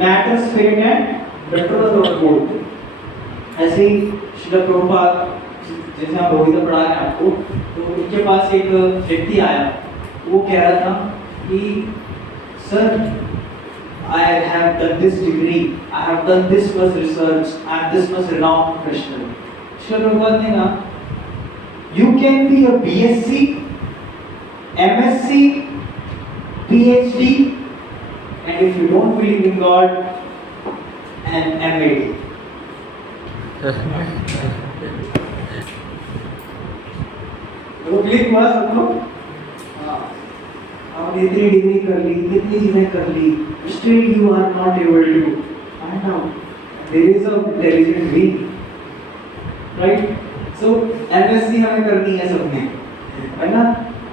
Matter, spirit and control of both. ऐसे ही श्रील प्रभुपाद जैसे आप भगवद पढ़ा रहे हैं आपको, तो उनके पास एक व्यक्ति आया, वो कह रहा था कि sir I have done this degree, I have done this much research, I am this much renowned professional. Srila Prabhupada ने कहा, you can be a BSc, MSc, PhD, and if you don't believe in God, an MAD. तो click हुआ सबको? आपने इतनी degree कर ली, इतनी चीजें कर ली, still you are not able to find out there is a intelligent being, right? So MSc हमें करनी है सबने, है ना?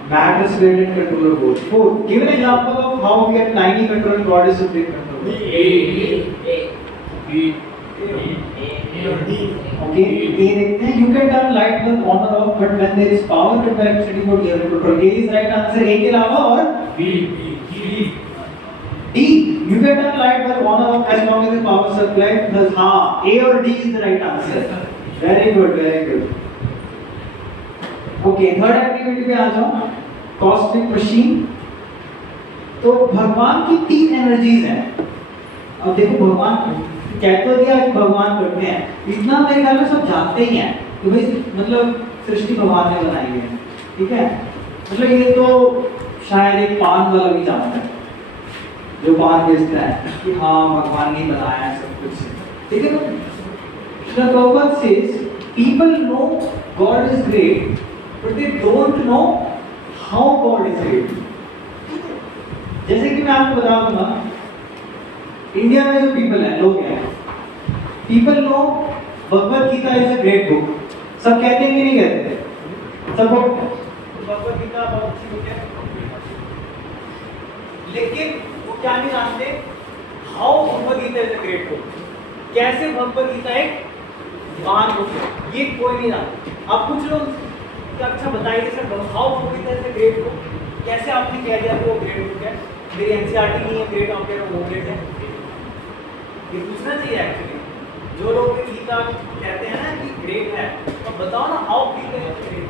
Matter, spirit and control of both. Fourth, give an example of how we are tiny control and God is supreme control. Okay, you can turn light bulb on or off, but when there is power and electricity for gear control, A is right answer. A के अलावा और D. You can turn light bulb on or off as long as the power supply. Thus, हाँ, A और D is the right answer. Very good, very good. Okay, third activity पे आ जाओ. Cosmic machine. तो भगवान की तीन energies हैं. अब देखो भगवान कहते हो कि आज भगवान करते हैं, इतना मेरे ख्याल में सब जानते ही हैं कि भाई मतलब सृष्टि भगवान ने बनाई है, ठीक है? मतलब ये तो शायद एक पान वाला भी जानता है जो पान बेचता है कि हाँ भगवान ने बनाया है सब कुछ, ठीक है? तो Srila Prabhupada says people know God is great but they don't know how God is great. जैसे कि मैं आपको बता दूंगा, इंडिया में जो पीपल है, लोग हैं, people know Bhagavad Gita is a great book. सब कहते हैं कि नहीं कहते? सब भगवद गीता बहुत अच्छी बुक है, लेकिन वो क्या नहीं जानते how Bhagavad Gita is a great book, कैसे भगवद गीता एक महान बुक है, ये कोई नहीं जानता। अब कुछ लोग अच्छा बताइए sir how Bhagavad Gita is a great book, कैसे आपने कह दिया कि वो ग्रेट बुक है? मेरी एनसीईआरटी नहीं है ग्रेट ऑफ वो ग्रेट है, ये पूछना चाहिए एक्चुअली। जो लोग गीता कहते हैं ना कि ग्रेट है, तो बताओ ना how Gita is great.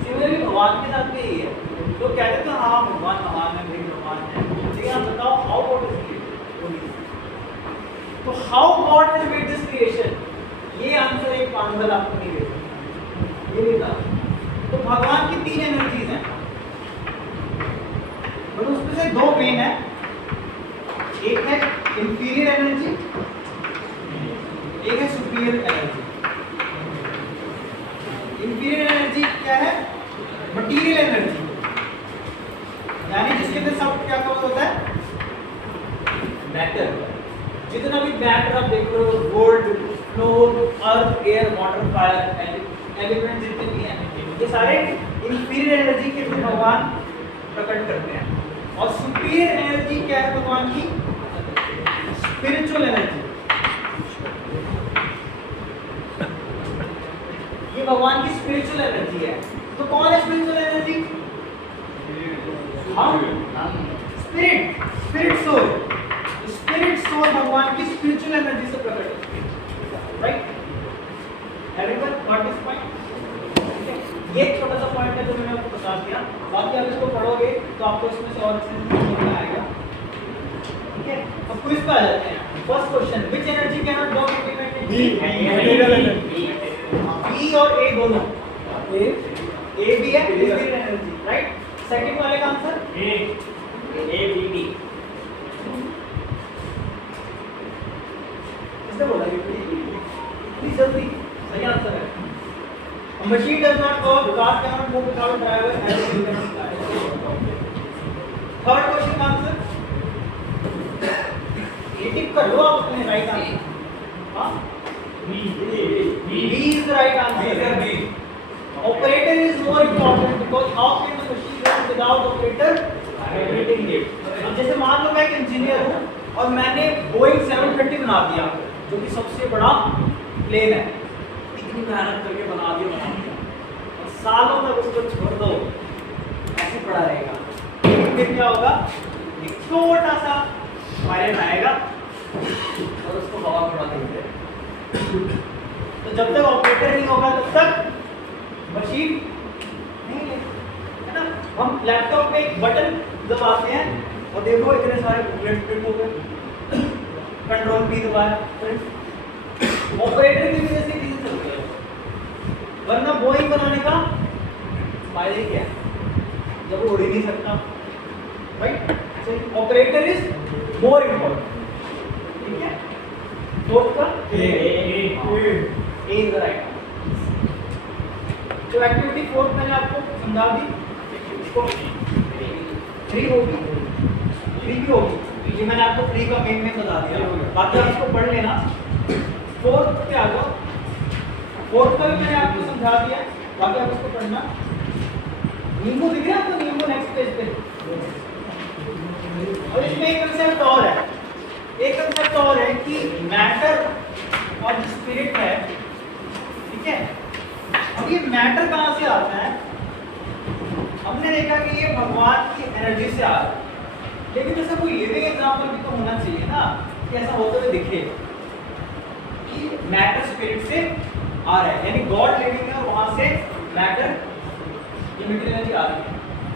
Similarly भगवान के साथ भी यही है, लोग कहते हैं हाँ भगवान महान है, ग्रेट भगवान है, लेकिन आप बताओ हाउ गॉड इज ग्रेट। तो how God has made this creation, ये आंसर एक पांगल आपको नहीं दे सकता, ये नहीं था। तो भगवान की तीन एनर्जीज हैं, और उसमें से दो मेन है, एक है इंफीरियर एनर्जी, एक है सुपीरियर एनर्जी। इंफीरियर एनर्जी क्या है? मटीरियल एनर्जी, यानी जिसके अंदर सब क्या कवर होता है? मैटर। जितना भी मैटर आप देख रहे हो, गोल्ड, फ्लोर, अर्थ, एयर, वाटर, फायर, एलिमेंट जितने भी हैं, ये सारे इंफीरियर एनर्जी के थ्रू भगवान प्रकट करते हैं। और सुपीरियर एनर्जी क्या है भगवान की? Spiritual energy. ये भगवान की स्पिरिचुअल एनर्जी है। तो कौन है स्पिरिचुअल एनर्जी? हम spirit, spirit soul. Spirit soul भगवान की स्पिरिचुअल एनर्जी से प्रकट होती है, right? Everyone got this point? ये छोटा सा पॉइंट है जो मैंने आपको बता दिया, बाकी आप इसको पढ़ोगे तो आपको इसमें से और अच्छे से आएगा, ठीक है? अब क्विज पे आ जाते हैं। First question, which energy can not work independently? B और ए दोनों, ए बी है इंफीरियर एनर्जी, राइट? सेकंड वाले का आंसर ए बी बी। किसने बोला ये? प्लीज जल्दी, सही आंसर है। A machine does not work, car cannot move without a driver, and you cannot fly. Third question answer. ये टिक कर लो आप अपने राइट आंसर। हाँ? B is the right answer. B. Operator is more important because how can the machine run without operator operating it? अब जैसे मान लो मैं एक इंजीनियर हूँ और मैंने Boeing 730 बना दिया, जो कि सबसे बड़ा प्लेन है, इतनी मेहनत करके बना दिया और सालों तक उसको छोड़ दो ऐसे पड़ा रहेगा, फिर क्या होगा? एक छोटा सा पायलट आएगा तो जब तक ऑपरेटर नहीं होगा तब तक मशीन नहीं है, है ना। हम लैपटॉप में एक बटन दबाते हैं और देखो इतने सारे बुकलेट प्रिंट हो गए, कंट्रोल भी दबाया, ऑपरेटर की वजह से चीजें चल रही है, वरना बोइंग बनाने का फायदा ही क्या है जब वो उड़ ही नहीं सकता, right. So operator is more important, ठीक है। फोर्थ का ए इज द राइट। जो एक्टिविटी फोर्थ मैंने आपको समझा दी, इसको 3 होगी, 3 भी होगी, ये मैंने आपको 3 का मेन बता दिया, बाकी आप इसको पढ़ लेना। फोर्थ क्या होगा, फोर्थ का भी मैंने आपको समझा दिया, बाकी आप इसको पढ़ना। नींबू दिख रहा है आपको, नींबू नेक्स्ट पेज पे। और इसमें एक कंसेप्ट और है, एक कंसेप्ट और है कि मैटर और स्पिरिट है, ठीक है। अब ये मैटर कहाँ से आता है, हमने देखा कि ये भगवान की एनर्जी से आ रहा है, लेकिन जैसा कोई लिविंग एग्जांपल भी तो होना चाहिए ना कि ऐसा होते हुए दिखे कि मैटर स्पिरिट से आ रहा है, यानी गॉड लिविंग है, वहां से मैटर ये मेटेरियल एनर्जी आ रही है।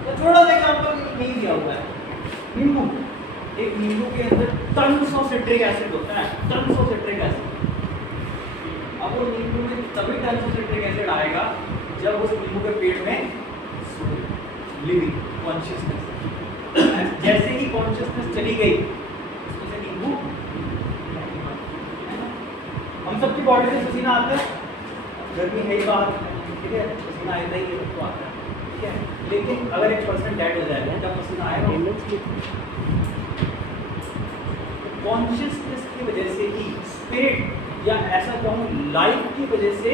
तो थोड़ा सा एग्जांपल नहीं दिया हुआ है, नींबू, एक नींबू के अंदर टन्स ऑफ सिट्रिक एसिड होता है, टन्स ऑफ सिट्रिक एसिड। अब वो नींबू में तभी टन्स ऑफ सिट्रिक एसिड आएगा जब उस नींबू के पेट में लिविंग कॉन्शियसनेस, जैसे ही कॉन्शियसनेस चली गई उससे नींबू, हम सबकी बॉडी से पसीना आता है, गर्मी है ही बाहर, ठीक है, पसीना आता ही है, सबको आता है, ठीक है। लेकिन अगर एक पर्सन डेड हो जाएगा तब पसीना आएगा, कॉन्शियसनेस की वजह से ही, स्पिरिट या ऐसा कहूँ लाइफ की वजह से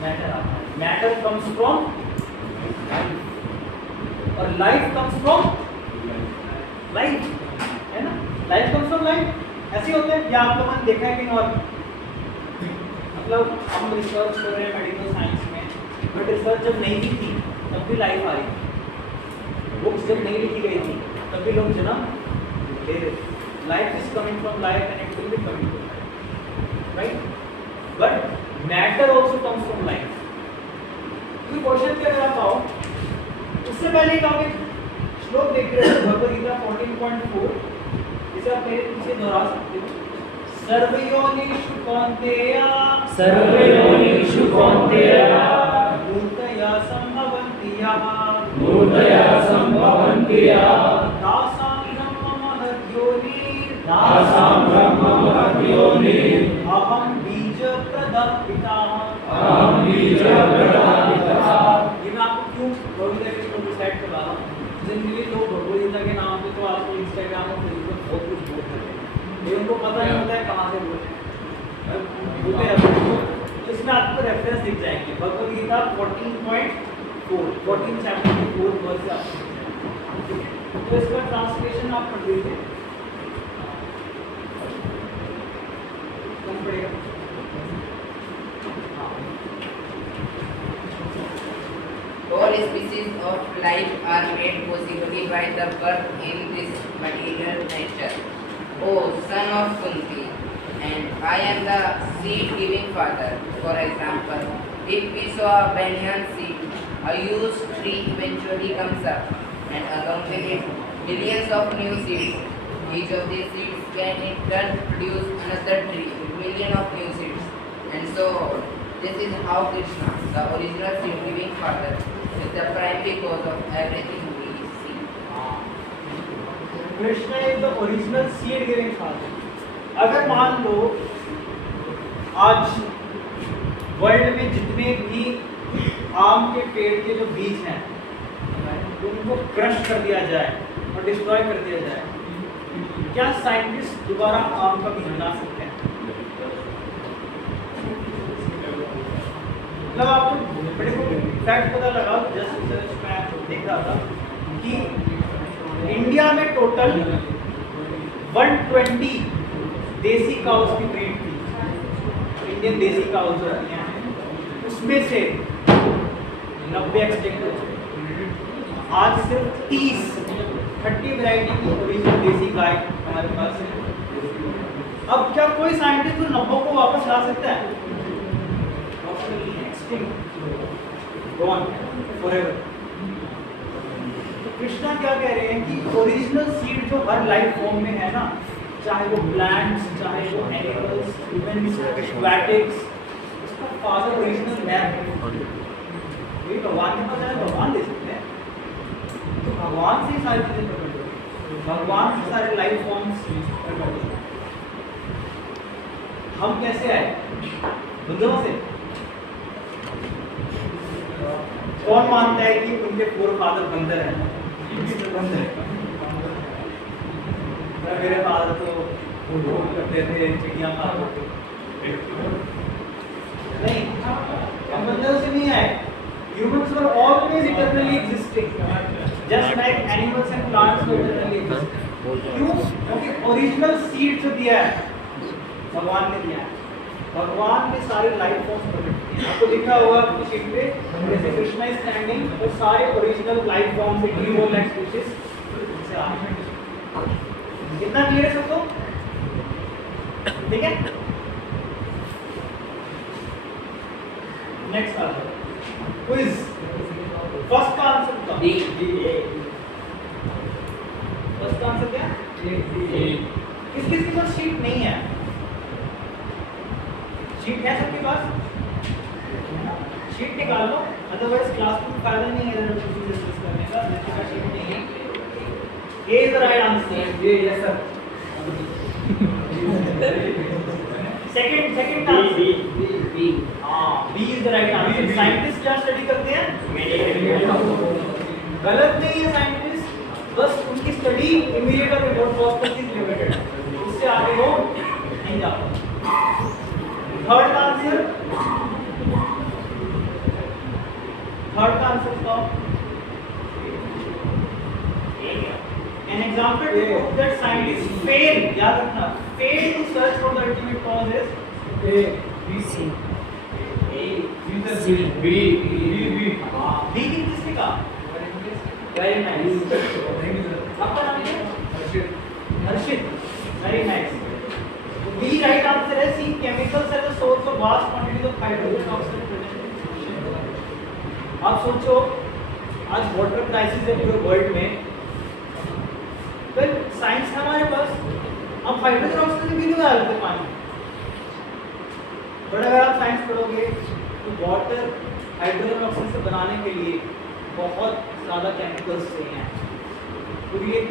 मैटर आता है। मैटर कम्स फ्रॉम लाइफ और लाइफ कम्स फ्रॉम लाइफ, है ना, लाइफ कम्स फ्रॉम लाइफ। ऐसे होता है, या आप लोगों ने देखा है कि और मतलब हम रिसर्च कर रहे हैं मेडिकल साइंस में, बट रिसर्च जब नहीं भी थी तब भी लाइफ आ रही थी, बुक्स जब नहीं लिखी गई थी तब भी लोग जन्म ले रहे थे। Life is coming from life and it will be coming from life, right, but matter also comes from life. तो क्वेश्चन क्या अगर आप आओ, उससे पहले एक आप एक श्लोक देख रहे हैं भगवद गीता 14.4, जिसे आप मेरे पीछे दोहरा सकते हो। सर्वयोनिषु कौन्तेय, सर्वयोनिषु कौन्तेय, मूर्तया सम्भवन्ति याः, मूर्तया सम्भवन्ति याः, तासां ब्रह्म महद्योनिः, तासां ब्रह्म महद्योनिः, अहं बीजप्रदः पिताः, अहं बीजप्रदः पिता। ये मैं आपको क्यों भगवद गीता को डिसाइड करवा रहा हूँ, जनरली लोग भगवद गीता के नाम पे तो आपको इंस्टाग्राम और फेसबुक पर बहुत कुछ बोलते हैं, लेकिन उनको पता नहीं होता है कहाँ से बोलते हैं। तो इसमें आपको रेफरेंस दिख जाएंगे, भगवद गीता 14 चैप्टर के 4 वर्स से आपको दिख जाएंगे। तो इसका ट्रांसलेशन आप पढ़ लीजिए, कौन पढ़ेगा? All species of life are made possible by the birth in this material nature. O son of Kunti, and I am the seed-giving father. For example, if we sow a banyan seed, a huge tree eventually comes up, and along with it, millions of new seeds. Each of these seeds can in turn produce another tree with millions of new seeds, and so on. This is how Krishna, the original seed-giving father, is the primary cause of everything we see. Krishna is the original seed giving father. अगर मान लो आज world में जितने भी आम के पेड़ के जो बीज हैं उनको क्रश कर दिया जाए और डिस्ट्रॉय कर दिया जाए, क्या साइंटिस्ट दोबारा आम का बीज बना सकते हैं? मतलब आपको बड़े को फैक्ट पता लगा, जस्ट रिसर्च में देख रहा था कि इंडिया में टोटल 120 देसी काउस की ब्रीड थी, इंडियन देसी काउस जो हैं उसमें से 90 एक्सटिंक्ट हो चुके। आज सिर्फ 30 वैरायटी की ओरिजिनल देसी गाय हमारे पास है। अब क्या कोई साइंटिस्ट तो 90 को वापस ला सकता है? Gone forever. तो कृष्णा क्या कह रहे हैं कि ओरिजिनल सीड जो हर लाइफ फॉर्म में है ना, चाहे वो प्लांट्स, चाहे वो एनिमल्स, इवन एक्वाटिक्स, उसका फादर ओरिजिनल मैन है। ये भगवान के पास है, भगवान दे सकते हैं। तो भगवान से ही सारी चीजें प्रकट होती हैं, भगवान से सारे लाइफ फॉर्म्स प्रकट होते हैं। हम कैसे आए? बंदरों से। कौन मानता है कि उनके पूर्व फादर बंदर हैं? बंदर है। मेरे फादर तो वो करते थे, चिड़िया खाते थे। नहीं, हम बंदरों से नहीं आए। Humans were always eternally existing, just like animals and plants were eternally existing. क्यों? क्योंकि ओरिजिनल सीड जो दिया है भगवान ने दिया है। भगवान ने सारे लाइफ फॉर्म्स प्रकट किए। आपको लिखा होगा अपनी शीट पे, जैसे कृष्णा इज स्टैंडिंग, तो सारे ओरिजिनल लाइफ फॉर्म से ईवोल्व लाइक स्पीशीज से आ रहे हैं। कितना क्लियर है सबको? ठीक है, नेक्स्ट आ जाओ। क्विज। फर्स्ट का आंसर बताओ। डी। फर्स्ट का आंसर क्या? किस किस के पास शीट नहीं है? शीट है सबके पास? शीट निकाल लो, अदरवाइज क्लास में फायदा नहीं है इधर कुछ डिस्कस करने का। जिसके पास शीट नहीं है, A is the right answer. ये yes sir. Second answer B. हां, B is the right answer. Scientist क्या स्टडी करते हैं? गलत नहीं है साइंटिस्ट, बस उनकी स्टडी इमीडिएट और रिमोट प्रोसेस रिलेटेड है, उससे आगे वो नहीं जाता। थर्ड का आंसर बताओ। An example to prove that scientists fail, याद रखना, fail to search for the ultimate cause is A, B, C, A, B, B, B, B किसने कहा? Very nice. आपका नाम क्या है? हर्षित। Very nice. B right answer है। C, chemicals are the source of vast quantities of hydrogen oxide present. आप सोचो, आज वाटर क्राइसिस है पूरे वर्ल्ड में, फिर साइंस है हमारे पास, हम हाइड्रोजन ऑक्सीजन भी नहीं डालते पानी। बट अगर आप साइंस पढ़ोगे तो वाटर हाइड्रोजन ऑक्सीजन से बनाने के लिए बहुत ज़्यादा केमिकल्स चाहिए, पूरी एक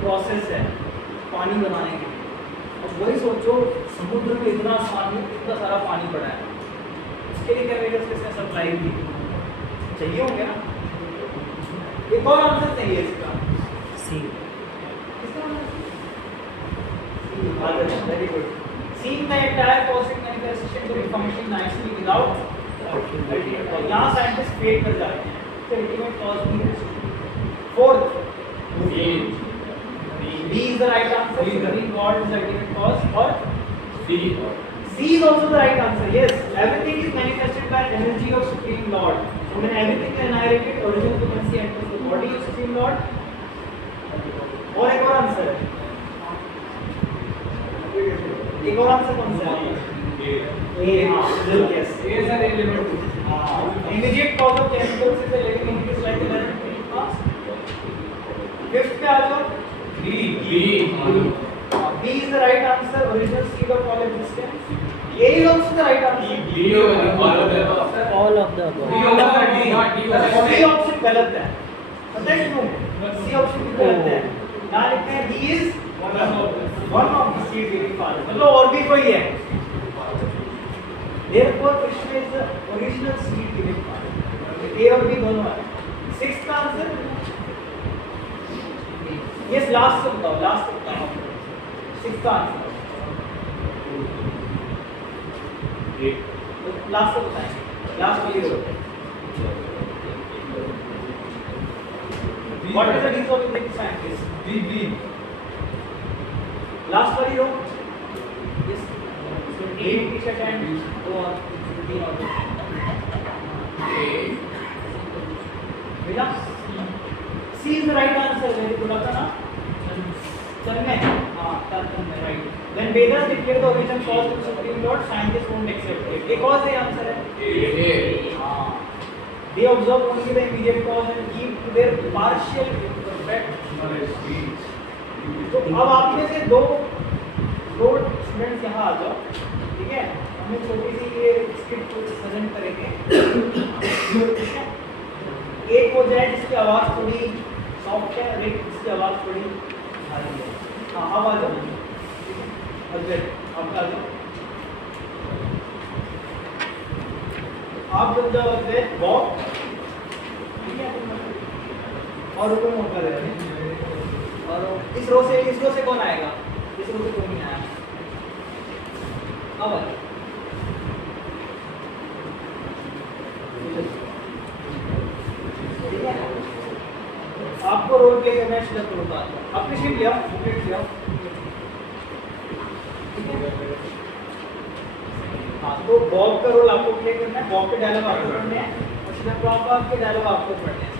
प्रोसेस है पानी बनाने के लिए। अब वही सोचो, समुद्र में इतना सारा पानी पड़ा है, उसके लिए केमिकल्स किसने सप्लाई की? चाहिए होंगे ना। एक और आंसर चाहिए इसका, सी। Very good. Seeing the entire cosmic manifestation to be functioning nicely without ultimate cause. यहाँ scientists fail कर जाते हैं। तो ultimate cause भी है। Fourth, B is the right answer. Supreme God is the ultimate cause. और C is also the right answer. Yes, everything is manifested by energy of Supreme Lord. So when everything is annihilated, original frequency enters the body of Supreme Lord. और एक और answer है। एक और answer कौन सा है? ए। हां, यस, ए सर एलिमेंट। हां, immediate cause of chemicals is living entities like element pass. Fifth पे आ जाओ। B is the right answer. Original seed of all existence. A is also the right answer. All of the D option गलत है, पता है क्यों? C option भी गलत है। यहाँ लिखते हैं B is one of the seed giving father, मतलब और भी कोई है। Therefore, Krishna is the original seed giving father. A और B दोनों है। Sixth का आंसर, yes, लास्ट से बताओ। Sixth का आंसर लास्ट से बताएंगे, लास्ट वाली रो। What is the result of the scientist? B. Last वाली रो, yes, so A t-shirt and go on B on बेटा C is the right answer। मेरी बोला था ना सर में, तत्व में right. Then Vedas declare the origin cause to Supreme Lord. Scientists won't accept it. एक और सही आंसर है. हाँ. They observe only the immediate cause and keep to their partial effect. तो अब आप में से दो स्टूडेंट्स यहाँ आ जाओ, ठीक है. हमें छोटी सी ये स्क्रिप्ट कुछ प्रेजेंट करेंगे. एक हो जाए जिसकी आवाज़ थोड़ी सॉफ्ट है और एक जिसकी आवाज़ थोड़ी भारी है. हाँ, अब आ जाओ. अजय, अब आ जाओ. आप बन जाओ अजय. बॉब, ठीक है. और ऊपर मौका दे रहे हैं. और इस रो से कौन आएगा? इस रो से कोई नहीं आया. अब आ जाओ. ठीक है. आपको रोल प्ले करना है. शुरू करूँगा. अपनी शीट ले आओ. शीट ले आओ. हाँ, तो बॉब का रोल आपको प्ले करना है. बॉब के डायलॉग आपको पढ़ने हैं और शिवप्रभुपाद के डायलॉग आपको पढ़ने हैं.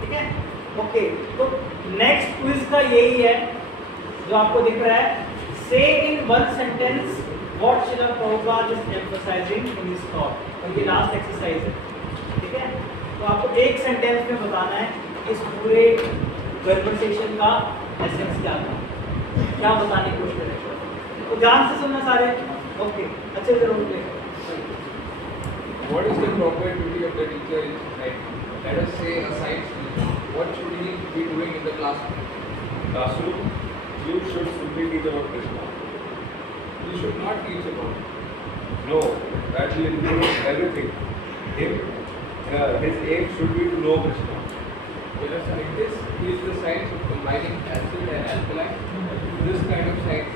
ठीक है. ओके, तो नेक्स्ट क्विज का यही है जो आपको दिख रहा है. से in one sentence what Srila Prabhupada is emphasizing in his thought. और ये लास्ट एक्सरसाइज है. ठीक है. तो आपको एक सेंटेंस में बताना है इस पूरे कन्वर्सेशन का एसेंस क्या था, क्या बताने की कोशिश करें. तो ध्यान से सुनना सारे. ओके, अच्छे से role play. What is the proper duty of the teacher is like, let us say a science teacher. What should he be doing in the classroom? You should simply teach about Krishna. He should not teach about. No, that will include everything. His aim should be to know Krishna. When a scientist is the science of combining acid and alkaline, this kind of science,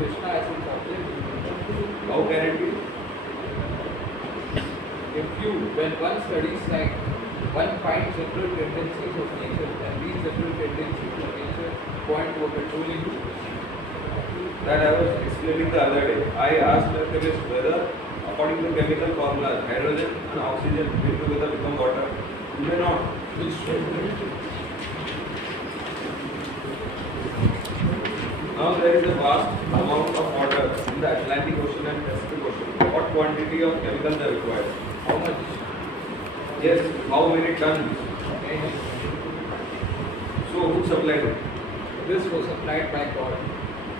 Krishna as an object. How can it be? When one studies science, one finds general tendencies of nature, and these general tendencies of nature point to a controlling force. That I was explaining the other day. I asked the chemist whether, according to chemical formulas, hydrogen and oxygen will together become water. Do they not? Now there is a vast amount of water in the Atlantic Ocean and Pacific Ocean. What quantity of chemicals are required? How much? Yes, how many tons? So who supplied it? This was supplied by God.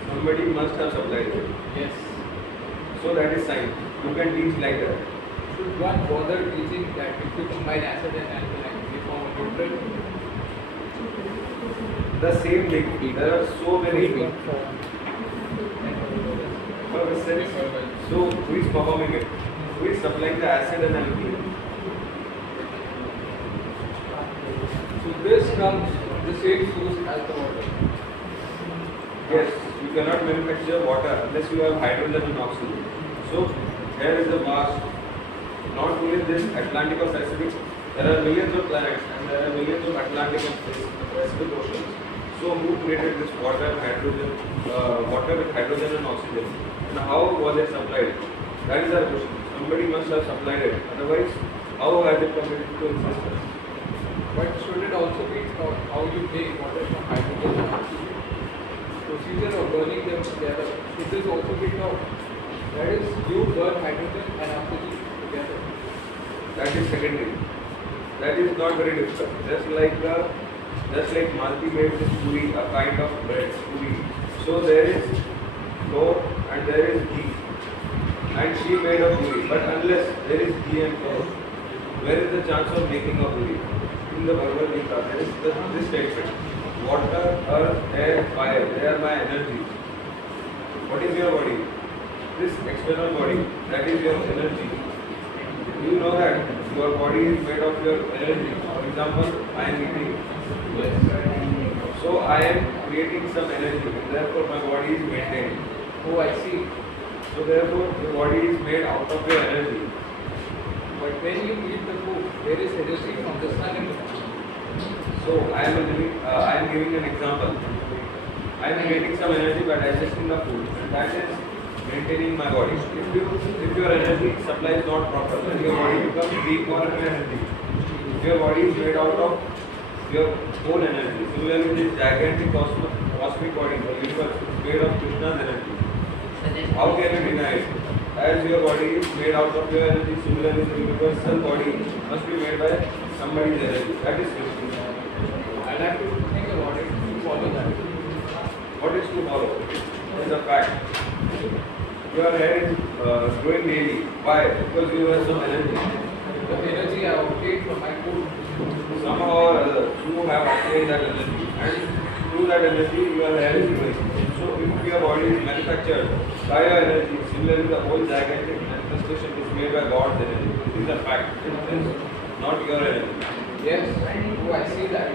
Somebody must have supplied it. Yes. So that is science. You can teach like that. Should one bother teaching that if you combine acid and alkaline, they form a neutral? The same thing. There are so many. So who is performing it? Who is supplying the acid and alkaline? So this comes from the same source as the water. Yes, you cannot manufacture water unless you have hydrogen and oxygen. So here is the vast, not only this Atlantic or Pacific, there are millions of planets and there are millions of Atlantic and Pacific oceans. So who created this water, water with hydrogen and oxygen? And how was it supplied? That is our question. Somebody must have supplied it. Otherwise, how has it come into existence? But should it also be taught how you make water from hydrogen and oxygen? Procedure of burning them together. Should this also be taught? That is, you burn hydrogen and oxygen together. That is secondary. That is not very difficult. Just like Malti made this puri, a kind of bread puri. So there is flour and there is ghee, and she made a puri. But unless there is ghee and flour, where is the chance of making a puri? In the Bhagavad Gita, there is this statement: water, earth, air, fire. They are my energies. What is your body? This external body. That is your energy. You know that your body is made of your energy. For example, I am eating. So I am creating some energy, and therefore my body is maintained. Oh, I see. So therefore, the body is made out of your energy. But when you eat the food, there is energy from the sun in the food. So I am giving an example. I am getting some energy by digesting the food, and that is maintaining my body. If your energy supply is not proper, then your body becomes weak or unhealthy. If your body is made out of your own energy, similarly this gigantic cosmic body, the universe, is made of Krishna's energy. How can you deny it? As your body is made out of your energy, similarly the universal body must be made by somebody's energy. That is Krishna. I'd like to think about it to follow that. What is to follow? It is a fact. Your hair is growing daily. Why? Because you have some energy. The energy I obtained from my food. Somehow or other, you have obtained that energy. And through that energy, your hair is growing. So if your body is manufactured by your energy, similarly the whole gigantic manifestation is made by God's energy. This is a fact. It is not your energy. Yes, oh, I see that.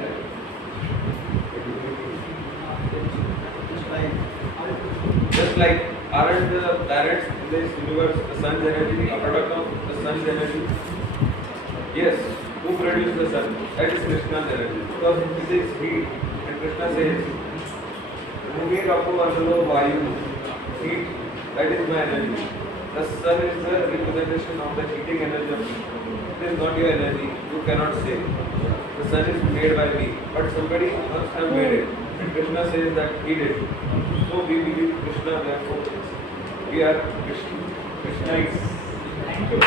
Just like aren't the planets in this universe the sun's energy, a product of the sun's energy? Yes. Who produced the sun? That is Krishna's energy. Because it is heat. And Krishna says, Bhumi Rapo Andalo Vayu. Heat, that is my energy. The sun is the representation of the heating energy of me. It is not your energy. You cannot say. The sun is made by me. But somebody must have made it. And Krishna says that he did. So we believe Krishna, therefore we are Krishnites. Thank you.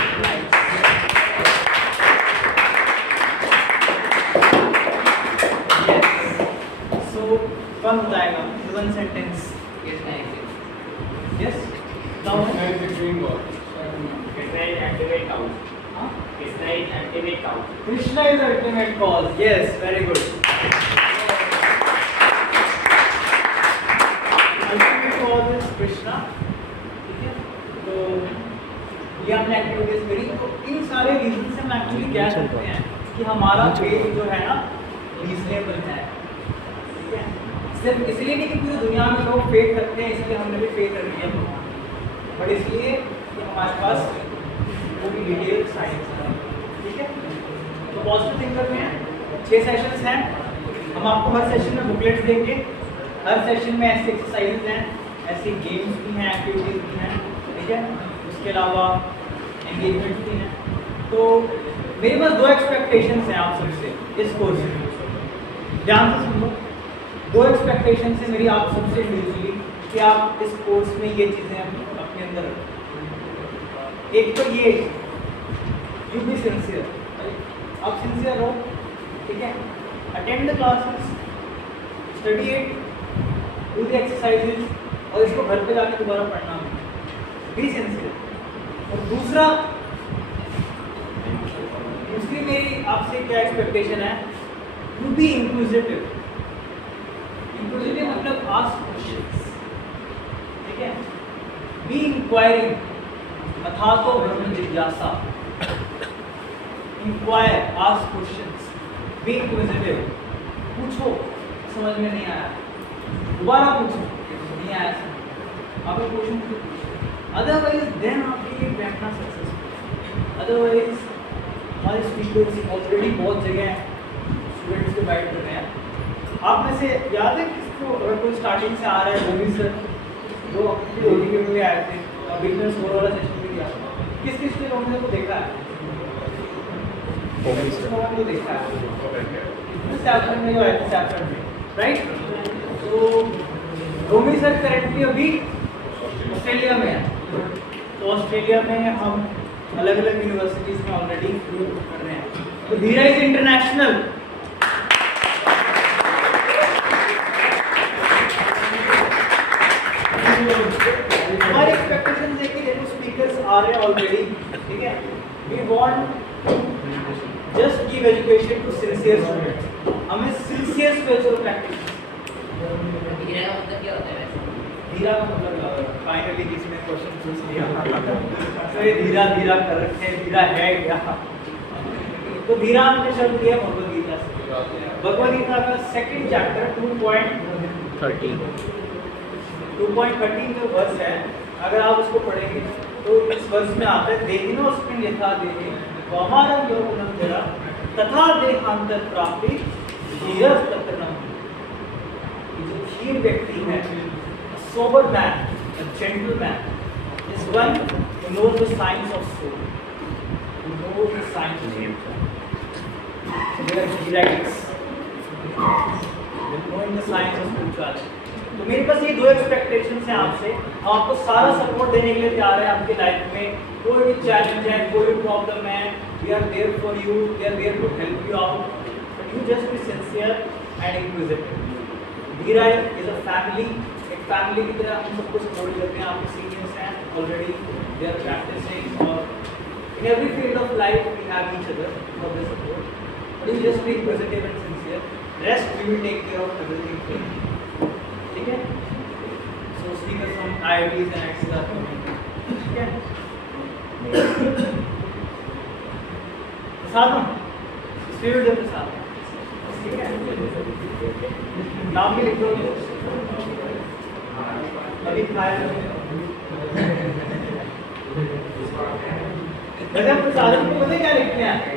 Yes. So कौन बताएगा? One sentence. Yes. Now. Krishna is the green god. Krishna is ultimate cause. Huh? Krishna is ultimate cause. Krishna is the ultimate cause. Yes, very good. Ultimate cause is Krishna. ठीक है? तो ये हमने activities करी। तो इन सारे reason से हम एक्चुअली कह सकते हैं कि हमारा फेथ जो है ना रीजनेबल है। ठीक है? सिर्फ इसलिए नहीं कि पूरी दुनिया में लोग फेथ करते हैं इसलिए हमने भी फेथ कर लिया, बट इसलिए कि हमारे पास वो भी डिटेल साइंस है। ठीक है? तो पॉजिटिव थिंकर में 6 सेशंस हैं। हम आपको हर सेशन में बुकलेट्स देंगे। हर सेशन में ऐसी एक्सरसाइजेज हैं, ऐसी गेम्स भी हैं, एक्टिविटीज भी हैं। ठीक है? उसके अलावा एंगेजमेंट भी हैं। तो मेरे पास 2 एक्सपेक्टेशंस हैं आप सबसे इस कोर्स में। ध्यान से सुनो। 2 एक्सपेक्टेशंस है मेरी आप सबसे इंडिविजुअली कि आप इस कोर्स में ये चीज़ें अपने अंदर रखें। एक तो ये यू बी सिंसियर, आप सिंसियर हो। ठीक है? Attend the classes, study it, do the exercises और इसको घर पे जाके दोबारा पढ़ना भी। Be sincere. और दूसरी मेरी आपसे क्या एक्सपेक्टेशन है, यू बी इंक्लूसिव। इंक्लूसिव मतलब आस्क क्वेश्चंस। ठीक है? बी इंक्वायरिंग, अथा तो ब्रह्म जिज्ञासा। Inquire, ask questions, be inclusive. पूछो, समझ में नहीं आया दोबारा पूछो, नहीं आया आप क्वेश्चन पूछो। अदरवाइज देन आपके ये बैठना सक्सेसफुल। अदरवाइज हमारे स्पीकर्स ऑलरेडी बहुत जगह स्टूडेंट्स को गाइड कर रहे हैं। आप में से याद है किसको, अगर कोई स्टार्टिंग से आ रहा है, गोविंद सर जो अपनी होली के लिए आए थे, बिजनेस फोर वाला सेशन भी दिया, किस किस ने लोगों को देखा है? को देखा है सैफरन में जो आए थे, सैफरन में, राइट? तो गोविंद सर करेंटली अभी ऑस्ट्रेलिया में है। तो ऑस्ट्रेलिया में हम अलग अलग यूनिवर्सिटीज़ में ऑलरेडी कर रहे हैं। तो धीरा इज इंटरनेशनल। हमारी एक्सपेक्टेशन है कि देखो स्पीकर्स आ रहे हैं ऑलरेडी। ठीक है? We want just give education to sincere students. हमें सिंसियर स्पिरिचुअल प्रैक्टिस। धीरा का मतलब क्या होता है वैसे? धीरा का मतलब फाइनली किसी ने क्वेश्चन पूछ लिया तो ये धीरा धीरा कर रखे हैं, धीरा है क्या? तो धीरा हमने शब्द लिया भगवद गीता से। भगवद गीता का सेकंड चैप्टर 2.13 जो वर्स है, अगर आप उसको पढ़ेंगे तो इस वर्ष में आता है देहिनो स्पिन यथा देहि वमारं योगनं जरा तथा देहांतर प्राप्ति धीरज तत्र न। जो धीर व्यक्ति है, sober man, a gentleman, is one who knows the science of soul, who knows the science of nature. So they are Dhiraits, they know the science of spirituality. तो मेरे पास ये दो एक्सपेक्टेशंस हैं आपसे। हम आपको सारा सपोर्ट देने के लिए तैयार है आपकी लाइफ में। कोई भी चैलेंज है, कोई भी प्रॉब्लम है, we are there for you, we are there to help you out, but you just be sincere and inquisitive. Dhira is a family, एक फैमिली की तरह हम सबको सपोर्ट करते हैं। आपके सीनियर्स हैं ऑलरेडी, दे आर प्रैक्टिसिंग, और in every field of life we have each other for the support, but you just be positive and sincere, rest we will take care of everything. ठीक है? So speakers from IITs and IITs are coming. ठीक है? प्रसाद हम steel दे प्रसाद, ठीक है? नाम भी लिख दो अभी फाइल वैसे हम प्रसाद को पता है क्या लिखते हैं?